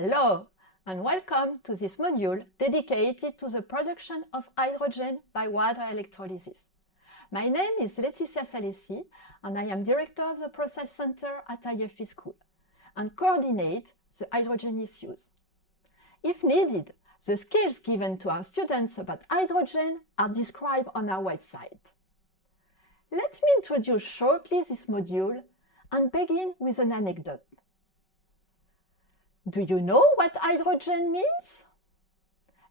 Hello and welcome to this module dedicated to the production of hydrogen by water electrolysis. My name is Laetitia Salesi and I am Director of the Process Center at IFE School and coordinate the hydrogen issues. If needed, the skills given to our students about hydrogen are described on our website. Let me introduce shortly this module and begin with an anecdote. Do you know what hydrogen means?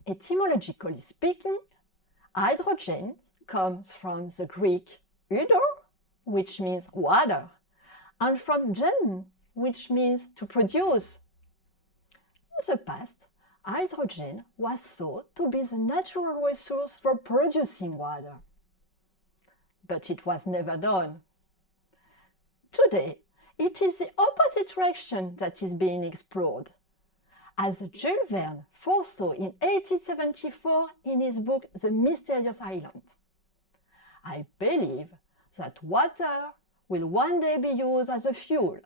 Etymologically speaking, hydrogen comes from the Greek hydro, which means water, and from gen, which means to produce. In the past, hydrogen was thought to be the natural resource for producing water. But it was never done. Today, it is the opposite direction that is being explored, as Jules Verne foresaw in 1874 in his book The Mysterious Island. I believe that water will one day be used as a fuel,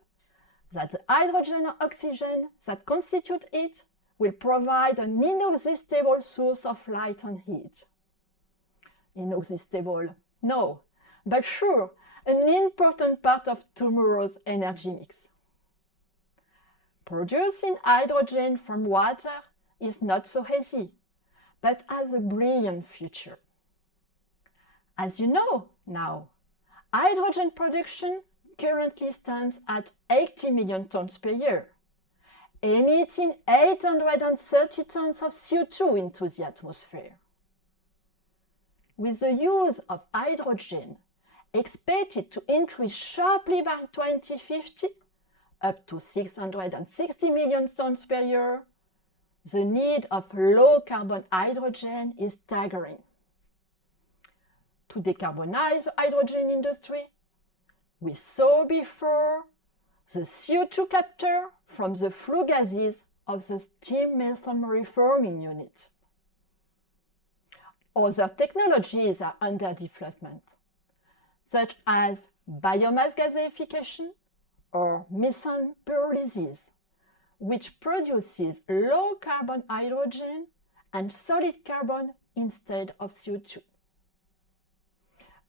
that the hydrogen and oxygen that constitute it will provide an inexhaustible source of light and heat. Inexhaustible? No, but sure, an important part of tomorrow's energy mix. Producing hydrogen from water is not so easy, but has a brilliant future. As you know now, hydrogen production currently stands at 80 million tons per year, emitting 830 tons of CO2 into the atmosphere. With the use of hydrogen expected to increase sharply by 2050, up to 660 million tons per year, the need of low-carbon hydrogen is staggering. To decarbonize the hydrogen industry, we saw before the CO2 capture from the flue gases of the steam methane reforming unit. Other technologies are under development, such as biomass gasification or methane pyrolysis, which produces low-carbon hydrogen and solid carbon instead of CO2.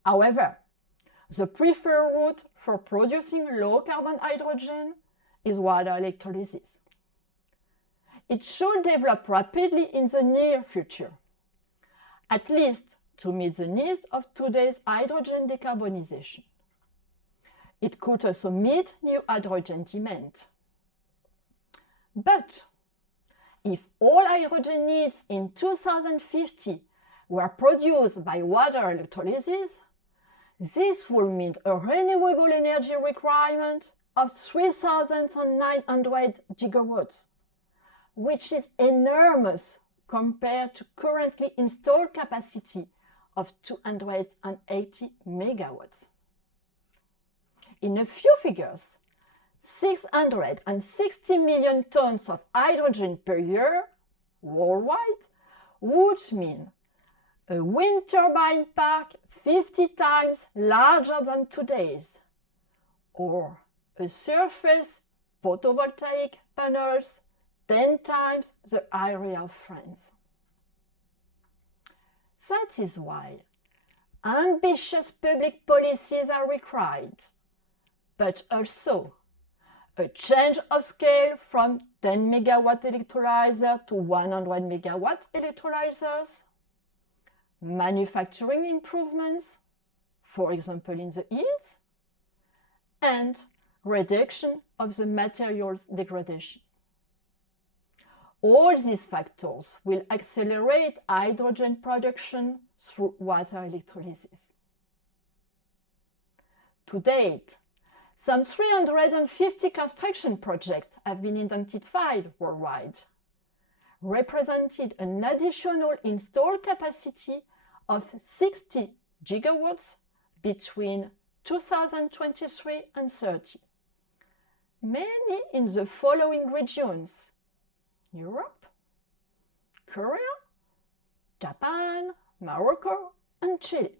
However, the preferred route for producing low-carbon hydrogen is water electrolysis. It should develop rapidly in the near future, at least to meet the needs of today's hydrogen decarbonization. It could also meet new hydrogen demand. But if all hydrogen needs in 2050 were produced by water electrolysis, this would mean a renewable energy requirement of 3,900 gigawatts, which is enormous compared to currently installed capacity of 280 megawatts. In a few figures, 660 million tons of hydrogen per year worldwide would mean a wind turbine park 50 times larger than today's, or a surface photovoltaic panels 10 times the area of France. That is why ambitious public policies are required, but also a change of scale from 10 megawatt electrolyzer to 100 megawatt electrolyzers, manufacturing improvements, for example in the yields, and reduction of the materials degradation. All these factors will accelerate hydrogen production through water electrolysis. To date, some 350 construction projects have been identified worldwide, representing an additional installed capacity of 60 gigawatts between 2023 and 30, mainly in the following regions: Europe, Korea, Japan, Morocco, and Chile.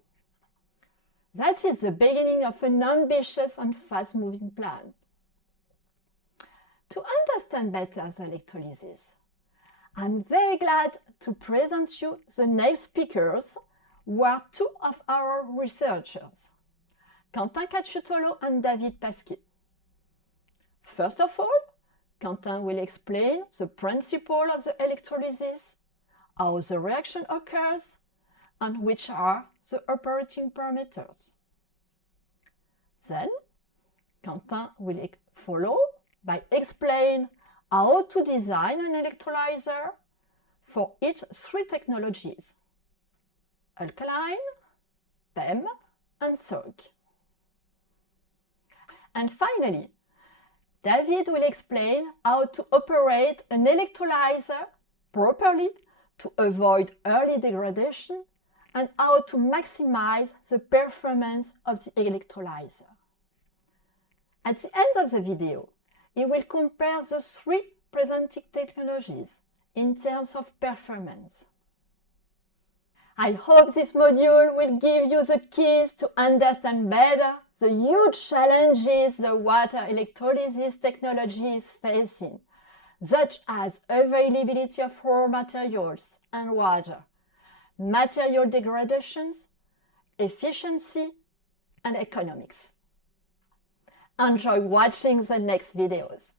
That is the beginning of an ambitious and fast-moving plan. to understand better the electrolysis. I'm very glad to present you the next speakers, who are two of our researchers, Quentin Cacciutolo and David Pasquier. First of all, Quentin will explain the principle of the electrolysis, how the reaction occurs, and which are the operating parameters. Then, Quentin will follow by explaining how to design an electrolyzer for each three technologies: alkaline, PEM, and SOG. And finally, David will explain how to operate an electrolyzer properly to avoid early degradation and how to maximize the performance of the electrolyzer. At the end of the video, he will compare the three presented technologies in terms of performance. I hope this module will give you the keys to understand better the huge challenges the water electrolysis technology is facing, such as availability of raw materials and water, material degradations, efficiency, and economics. Enjoy watching the next videos.